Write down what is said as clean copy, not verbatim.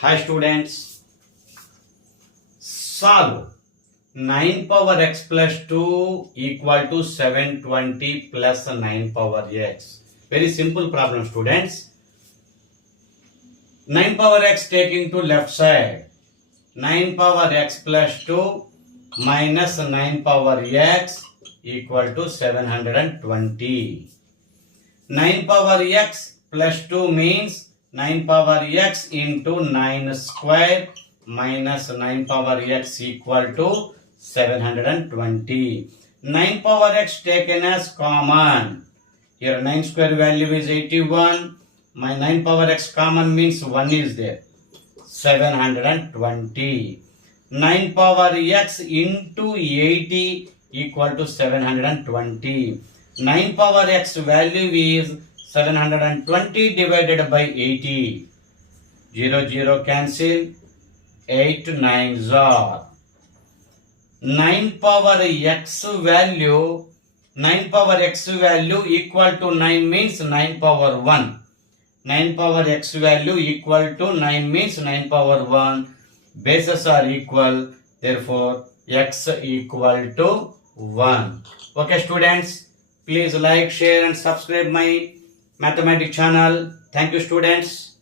Hi students, solve 9 power x plus 2 equal to 720 plus 9 power x. Very simple problem students. 9 power x taking to left side. 9 power x plus 2 minus 9 power x equal to 720. 9 power x plus 2 means 9 power x into 9 square minus 9 power x equal to 720. 9 power x taken as common. Here 9 square value is 81. My 9 power x common means 1 is there. 720. 9 power x into 80 equal to 720. 9 power x value is 720 divided by 80. 0, 0 cancel. 8 9s are. 9 power x value equal to 9 means 9 power 1. 9 power x value equal to 9 means 9 power 1. Bases are equal, therefore x equal to 1. Okay students, please like, share and subscribe my mathematics channel. Thank you students.